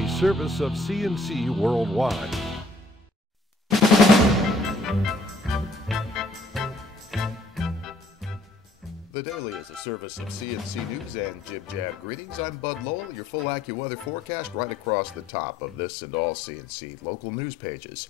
a service of CNC Worldwide. The Daily is a service of CNC News and Jib Jab Greetings. I'm Bud Lowell, your full AccuWeather forecast right across the top of this and all CNC local news pages.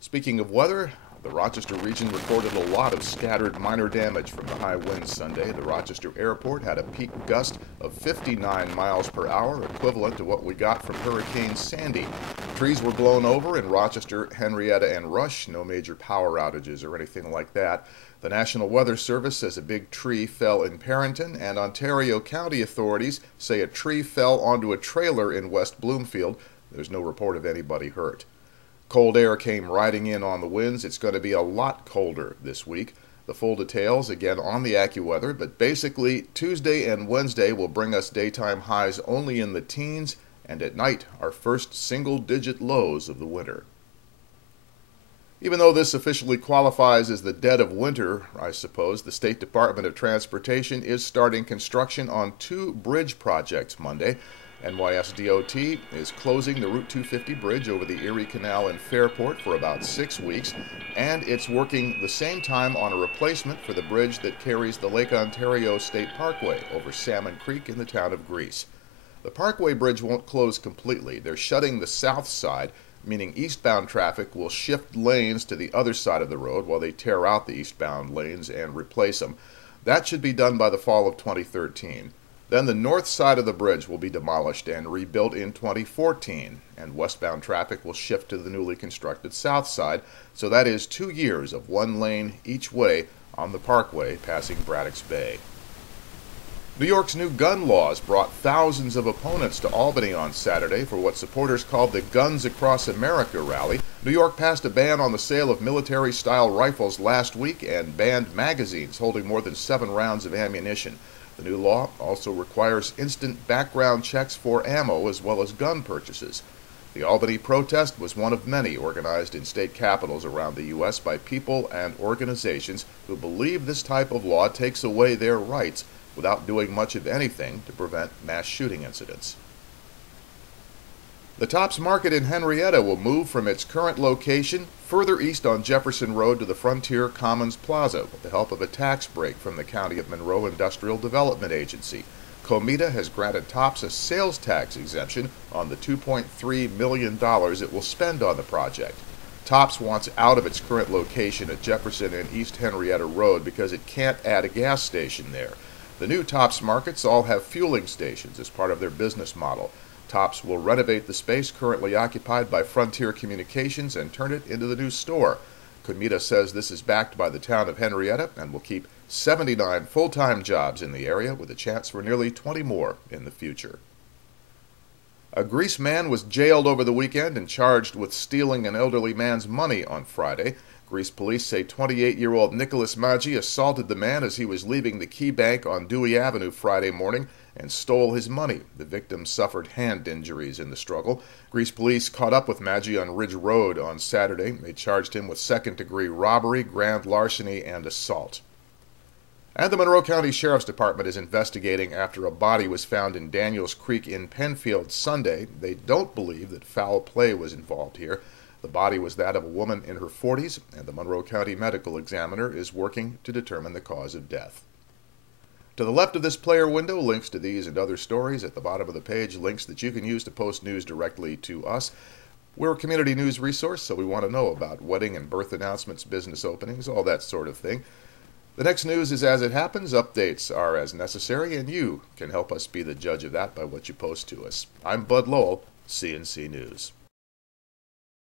Speaking of weather, the Rochester region recorded a lot of scattered minor damage from the high winds Sunday. The Rochester airport had a peak gust of 59 miles per hour, equivalent to what we got from Hurricane Sandy. Trees were blown over in Rochester, Henrietta, and Rush. No major power outages or anything like that. The National Weather Service says a big tree fell in Parrington, and Ontario County authorities say a tree fell onto a trailer in West Bloomfield. There's no report of anybody hurt. Cold air came riding in on the winds. It's going to be a lot colder this week. The full details again on the AccuWeather, but basically Tuesday and Wednesday will bring us daytime highs only in the teens, and at night our first single-digit lows of the winter. Even though this officially qualifies as the dead of winter, I suppose, the State Department of Transportation is starting construction on 2 bridge projects Monday. NYSDOT is closing the Route 250 bridge over the Erie Canal in Fairport for about 6 weeks, and it's working the same time on a replacement for the bridge that carries the Lake Ontario State Parkway over Salmon Creek in the town of Greece. The Parkway Bridge won't close completely. They're shutting the south side, meaning eastbound traffic will shift lanes to the other side of the road while they tear out the eastbound lanes and replace them. That should be done by the fall of 2013. Then the north side of the bridge will be demolished and rebuilt in 2014, and westbound traffic will shift to the newly constructed south side, so that is 2 years of 1 lane each way on the Parkway passing Braddock's Bay. New York's new gun laws brought thousands of opponents to Albany on Saturday for what supporters called the Guns Across America rally. New York passed a ban on the sale of military-style rifles last week and banned magazines holding more than 7 rounds of ammunition. The new law also requires instant background checks for ammo as well as gun purchases. The Albany protest was one of many organized in state capitals around the U.S. by people and organizations who believe this type of law takes away their rights without doing much of anything to prevent mass shooting incidents. The Tops Market in Henrietta will move from its current location further east on Jefferson Road to the Frontier Commons Plaza with the help of a tax break from the County of Monroe Industrial Development Agency. Comida has granted Tops a sales tax exemption on the $2.3 million it will spend on the project. Tops wants out of its current location at Jefferson and East Henrietta Road because it can't add a gas station there. The new Tops Markets all have fueling stations as part of their business model. Tops will renovate the space currently occupied by Frontier Communications and turn it into the new store. Comida says this is backed by the town of Henrietta and will keep 79 full-time jobs in the area with a chance for nearly 20 more in the future. A Greece man was jailed over the weekend and charged with stealing an elderly man's money on Friday. Greece police say 28-year-old Nicholas Maggi assaulted the man as he was leaving the Key Bank on Dewey Avenue Friday morning and stole his money. The victim suffered hand injuries in the struggle. Greece police caught up with Maggi on Ridge Road on Saturday. They charged him with second-degree robbery, grand larceny, and assault. And the Monroe County Sheriff's Department is investigating after a body was found in Daniels Creek in Penfield Sunday. They don't believe that foul play was involved here. The body was that of a woman in her 40s, and the Monroe County Medical Examiner is working to determine the cause of death. To the left of this player window, links to these and other stories. At the bottom of the page, links that you can use to post news directly to us. We're a community news resource, so we want to know about wedding and birth announcements, business openings, all that sort of thing. The next news is as it happens. Updates are as necessary, and you can help us be the judge of that by what you post to us. I'm Bud Lowell, CNC News.